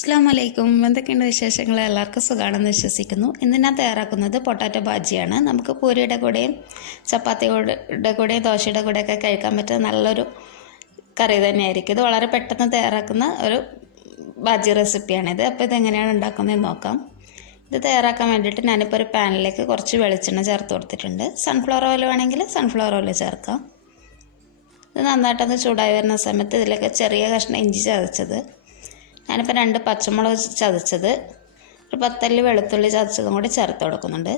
അസ്സലാമലൈക്കും. എന്തൊക്കെയുണ്ട് വിശേഷങ്ങൾ? എല്ലാവർക്കും സുഖമാണെന്ന് വിശ്വസിക്കുന്നു. ഇന്ന് ഞാൻ തയ്യാറാക്കുന്നത് പൊട്ടാറ്റോ ബാജിയാണ്. നമുക്ക് പൂരിയുടെ കൂടെയും ചപ്പാത്തിയുടെ കൂടെയും ദോശയുടെ കൂടെയൊക്കെ കഴിക്കാൻ പറ്റുന്ന നല്ലൊരു കറി തന്നെയായിരിക്കും. ഇത് വളരെ പെട്ടെന്ന് തയ്യാറാക്കുന്ന ഒരു ബാജി റെസിപ്പിയാണിത്. അപ്പോൾ ഇതെങ്ങനെയാണ് ഉണ്ടാക്കുന്നതെന്ന് നോക്കാം. ഇത് തയ്യാറാക്കാൻ വേണ്ടിയിട്ട് ഞാനിപ്പോൾ ഒരു പാനിലേക്ക് കുറച്ച് വെളിച്ചെണ്ണ ചേർത്ത് കൊടുത്തിട്ടുണ്ട്. സൺഫ്ലവർ ഓയിൽ വേണമെങ്കിൽ സൺഫ്ലവർ ഓയിൽ ചേർക്കാം. ഇത് നന്നായിട്ടൊന്ന് ചൂടായി വരുന്ന സമയത്ത് ഇതിലേക്ക് ചെറിയ കഷ്ണം ഇഞ്ചി ചതച്ചത്, ഞാനിപ്പോൾ 2 പച്ചമുളക് ചതച്ചത്, ഒരു 10 അല്ലി വെളുത്തുള്ളി ചതച്ചതും കൂടി ചേർത്ത് കൊടുക്കുന്നുണ്ട്.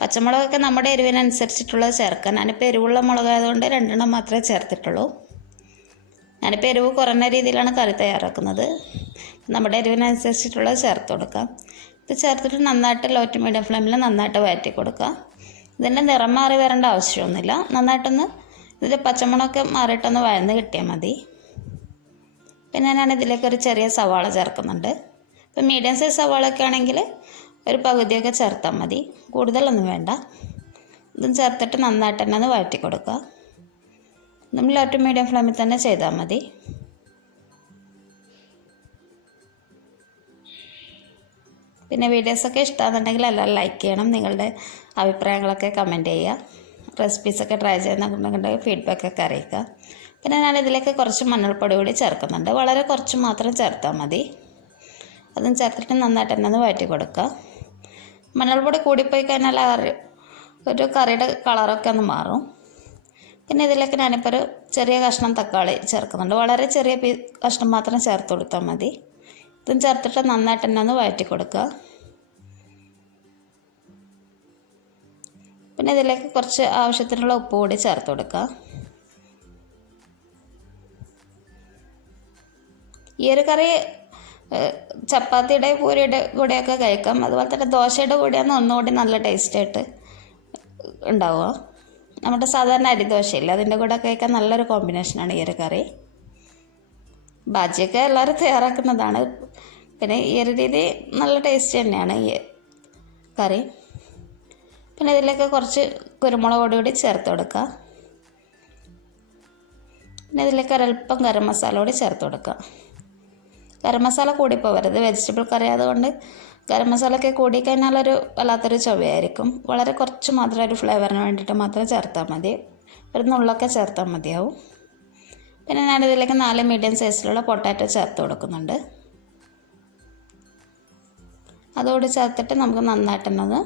പച്ചമുളകൊക്കെ നമ്മുടെ എരിവിനനുസരിച്ചിട്ടുള്ളത് ചേർക്കാം. ഞാനിപ്പോൾ എരിവുള്ള മുളകായതുകൊണ്ട് 2 മാത്രമേ ചേർത്തിട്ടുള്ളൂ. ഞാനിപ്പോൾ എരിവ് കുറഞ്ഞ രീതിയിലാണ് കറി തയ്യാറാക്കുന്നത്. നമ്മുടെ എരിവിനനുസരിച്ചിട്ടുള്ളത് ചേർത്ത് കൊടുക്കാം. ഇത് ചേർത്തിട്ട് നന്നായിട്ട് ലോ ടു മീഡിയം ഫ്ലെയിമിൽ നന്നായിട്ട് വഴറ്റി കൊടുക്കാം. ഇതിൻ്റെ നിറം മാറി വരേണ്ട ആവശ്യമൊന്നുമില്ല. നന്നായിട്ടൊന്ന് ഇതിൻ്റെ പച്ചമുളകൊക്കെ മാറിയിട്ടൊന്ന് വഴന്ന് കിട്ടിയാൽ മതി. പിന്നെ ഞാൻ ഇതിലേക്ക് ഒരു ചെറിയ സവാള ചേർക്കുന്നുണ്ട്. ഇപ്പം മീഡിയം സൈസ് സവാളയൊക്കെ ആണെങ്കിൽ ഒരു പകുതിയൊക്കെ ചേർത്താൽ മതി, കൂടുതലൊന്നും വേണ്ട. ഇതും ചേർത്തിട്ട് നന്നായിട്ട് തന്നെ ഒന്ന് വഴറ്റി കൊടുക്കുക. നമ്മൾ ലോ ടു മീഡിയം ഫ്ലെയിമിൽ തന്നെ ചെയ്താൽ മതി. പിന്നെ വീഡിയോസൊക്കെ ഇഷ്ടമാണെന്നുണ്ടെങ്കിൽ എല്ലാവരും ലൈക്ക് ചെയ്യണം. നിങ്ങളുടെ അഭിപ്രായങ്ങളൊക്കെ കമൻറ്റ് ചെയ്യുക. റെസിപ്പീസൊക്കെ ട്രൈ ചെയ്യുന്നുണ്ടെങ്കിൽ ഫീഡ്ബാക്കൊക്കെ അറിയിക്കുക. പിന്നെ ഞാനിതിലേക്ക് കുറച്ച് മഞ്ഞൾപ്പൊടി കൂടി ചേർക്കുന്നുണ്ട്. വളരെ കുറച്ച് മാത്രം ചേർത്താൽ മതി. അതും ചേർത്തിട്ട് നന്നായിട്ട് തന്നെ ഒന്ന് വഴറ്റി കൊടുക്കുക. മഞ്ഞൾപ്പൊടി കൂടിപ്പോയി കഴിഞ്ഞാൽ ഒരു കറിയുടെ കളറൊക്കെ ഒന്ന് മാറും. പിന്നെ ഇതിലേക്ക് ഞാനിപ്പോൾ ഒരു ചെറിയ കഷ്ണം തക്കാളി ചേർക്കുന്നുണ്ട്. വളരെ ചെറിയ കഷ്ണം മാത്രം ചേർത്ത് കൊടുത്താൽ മതി. ഇതും ചേർത്തിട്ട് നന്നായിട്ട് തന്നെ ഒന്ന് വഴറ്റി കൊടുക്കുക. പിന്നെ ഇതിലേക്ക് കുറച്ച് ആവശ്യത്തിനുള്ള ഉപ്പ് കൂടി ചേർത്ത് കൊടുക്കുക. ഈ ഒരു കറി ചപ്പാത്തിയുടെ പൂരിയുടെ കൂടെയൊക്കെ കഴിക്കാം. അതുപോലെ തന്നെ ദോശയുടെ കൂടെയാണ് ഒന്നുകൂടി നല്ല ടേസ്റ്റായിട്ട് ഉണ്ടാവുക. നമ്മുടെ സാധാരണ അരിദോശയില്ല, അതിൻ്റെ കൂടെ കഴിക്കാൻ നല്ലൊരു കോമ്പിനേഷനാണ് ഈ ഒരു കറി. ബാജിയൊക്കെ എല്ലാവരും തയ്യാറാക്കുന്നതാണ്. പിന്നെ ഈ ഒരു രീതി നല്ല ടേസ്റ്റ് തന്നെയാണ് ഈ കറി. പിന്നെ ഇതിലേക്ക് കുറച്ച് കുരുമുളക് പൊടി കൂടി ചേർത്ത് കൊടുക്കുക. പിന്നെ ഇതിലേക്ക് ഒരൽപ്പം ഗരം മസാല കൂടി ചേർത്ത് കൊടുക്കുക. ഗരം മസാല കൂടിപ്പോവരുത്, വെജിറ്റബിൾ കറി ആയതുകൊണ്ട് ഗരം മസാലയൊക്കെ കൂടിക്കഴിഞ്ഞാലൊരു വല്ലാത്തൊരു ചുവയായിരിക്കും. വളരെ കുറച്ച് മാത്രം ഒരു ഫ്ലേവറിന് വേണ്ടിയിട്ട് മാത്രം ചേർത്താൽ മതി. ഒരു നുള്ളൊക്കെ ചേർത്താൽ മതിയാവും. പിന്നെ ഞാനിതിലേക്ക് 4 മീഡിയം സൈസിലുള്ള പൊട്ടാറ്റോ ചേർത്ത് കൊടുക്കുന്നുണ്ട്. അതോട് ചേർത്തിട്ട് നമുക്ക് നന്നായിട്ട് തന്നെ ഒന്ന്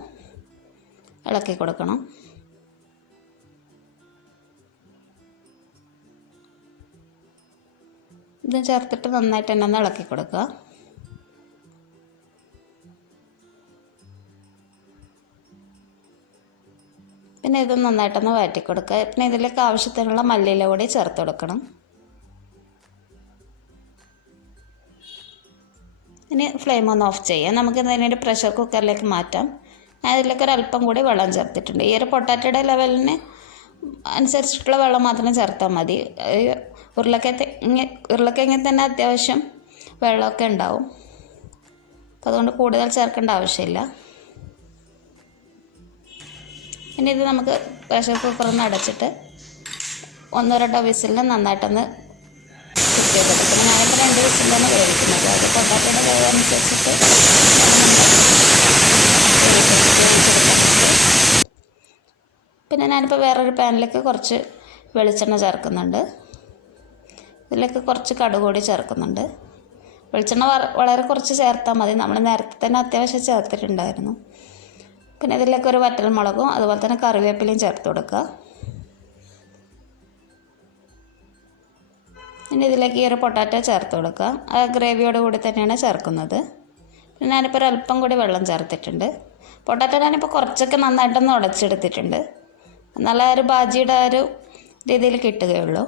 ഇളക്കി കൊടുക്കണം. ഇത് ചേർത്തിട്ട് നന്നായിട്ട് തന്നെ ഒന്ന് ഇളക്കി കൊടുക്കുക. പിന്നെ ഇത് നന്നായിട്ടൊന്ന് വഴറ്റി കൊടുക്കുക. പിന്നെ ഇതിലേക്ക് ആവശ്യത്തിനുള്ള മല്ലിയില കൂടി ചേർത്ത് കൊടുക്കണം. ഇനി ഫ്ലെയിം ഒന്ന് ഓഫ് ചെയ്യാം. നമുക്ക് ഇതിനൊരു പ്രഷർ കുക്കറിലേക്ക് മാറ്റാം. ഞാൻ ഇതിലേക്ക് ഒരല്പം കൂടി വെള്ളം ചേർത്തിട്ടുണ്ട്. ഈ ഒരു പൊട്ടാറ്റോയുടെ ലെവലിന് അനുസരിച്ചിട്ടുള്ള വെള്ളം മാത്രം ചേർത്താൽ മതി. ഉരുളക്കിഴങ്ങിൽ തന്നെ അത്യാവശ്യം വെള്ളമൊക്കെ ഉണ്ടാവും. അപ്പോൾ അതുകൊണ്ട് കൂടുതൽ ചേർക്കേണ്ട ആവശ്യമില്ല. ഇനി ഇത് നമുക്ക് പ്രഷർ കുക്കറൊന്ന് അടച്ചിട്ട് 1-2 വിസിലിന് നന്നായിട്ടൊന്ന് കുക്ക് ചെയ്തെടുക്കണം. ഞാനിപ്പോൾ 2 വിസിലാണ് വേവിക്കുന്നത്. അത് പൊട്ടാറ്റോയുടെ വേവ് അനുസരിച്ചിട്ട് പിന്നെ ഞാനിപ്പോൾ വേറൊരു പാനിലേക്ക് കുറച്ച് വെളിച്ചെണ്ണ ചേർക്കുന്നുണ്ട്. ഇതിലേക്ക് കുറച്ച് കടുക് കൂടി ചേർക്കുന്നുണ്ട്. വെളിച്ചെണ്ണ വളരെ കുറച്ച് ചേർത്താൽ മതി. നമ്മൾ നേരത്തെ തന്നെ അത്യാവശ്യം ചേർത്തിട്ടുണ്ടായിരുന്നു. പിന്നെ ഇതിലേക്ക് ഒരു വറ്റൽമുളകും അതുപോലെ തന്നെ കറിവേപ്പിലയും ചേർത്ത് കൊടുക്കുക. ഇനി ഇതിലേക്ക് ഈ ഒരു പൊട്ടാറ്റോ ചേർത്ത് കൊടുക്കുക. ആ ഗ്രേവിയോട് കൂടി തന്നെയാണ് ചേർക്കുന്നത്. പിന്നെ ഞാനിപ്പോൾ ഒരല്പം കൂടി വെള്ളം ചേർത്തിട്ടുണ്ട്. പൊട്ടാറ്റോ ഞാനിപ്പോൾ കുറച്ചൊക്കെ നന്നായിട്ടൊന്ന് ഉടച്ചെടുത്തിട്ടുണ്ട്. നല്ല ഒരു ബാജിയുടെ ഒരു രീതിയിൽ കിട്ടുകയുള്ളൂ.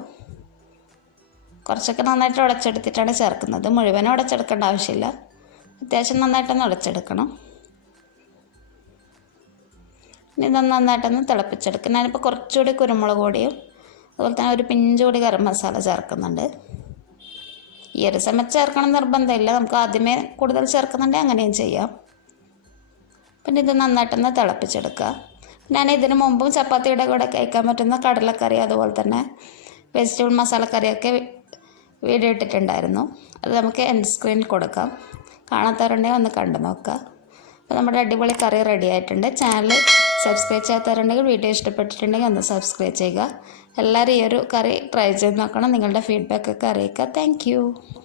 കുറച്ചൊക്കെ നന്നായിട്ട് ഉടച്ചെടുത്തിട്ടാണ് ചേർക്കുന്നത്. മുഴുവനും ഉടച്ചെടുക്കേണ്ട ആവശ്യമില്ല. അത്യാവശ്യം നന്നായിട്ടൊന്ന് ഉടച്ചെടുക്കണം. ഇനി ഇതൊന്ന് നന്നായിട്ടൊന്ന് തിളപ്പിച്ചെടുക്കും. ഞാനിപ്പോൾ കുറച്ചുകൂടി കുരുമുളക് പൊടിയും അതുപോലെ തന്നെ ഒരു പിഞ്ച് കൂടി ഗരം മസാല ചേർക്കുന്നുണ്ട്. ഈ ഒരു സമയത്ത് ചേർക്കണം നിർബന്ധമില്ല. നമുക്ക് ആദ്യമേ കൂടുതൽ ചേർക്കുന്നുണ്ടെങ്കിൽ അങ്ങനെയും ചെയ്യാം. പിന്നെ ഇത് നന്നായിട്ടൊന്ന് തിളപ്പിച്ചെടുക്കുക. ഞാൻ ഇതിന് മുമ്പും ചപ്പാത്തിയുടെ കൂടെ കഴിക്കാൻ പറ്റുന്ന കടലക്കറി അതുപോലെ തന്നെ വെജിറ്റബിൾ മസാലക്കറിയൊക്കെ വീഡിയോ ഇട്ടിട്ടുണ്ടായിരുന്നു. അത് നമുക്ക് എൻഡ് സ്ക്രീനിൽ കൊടുക്കാം. കാണാത്തവരുണ്ടെങ്കിൽ ഒന്ന് കണ്ടു നോക്കുക. അപ്പോൾ നമ്മുടെ അടിപൊളി കറി റെഡി ആയിട്ടുണ്ട്. ചാനൽ സബ്സ്ക്രൈബ് ചെയ്യാത്തവരുണ്ടെങ്കിൽ വീഡിയോ ഇഷ്ടപ്പെട്ടിട്ടുണ്ടെങ്കിൽ ഒന്ന് സബ്സ്ക്രൈബ് ചെയ്യുക. എല്ലാവരും ഈ ഒരു കറി ട്രൈ ചെയ്ത് നോക്കണം. നിങ്ങളുടെ ഫീഡ്ബാക്കൊക്കെ അറിയിക്കുക. താങ്ക്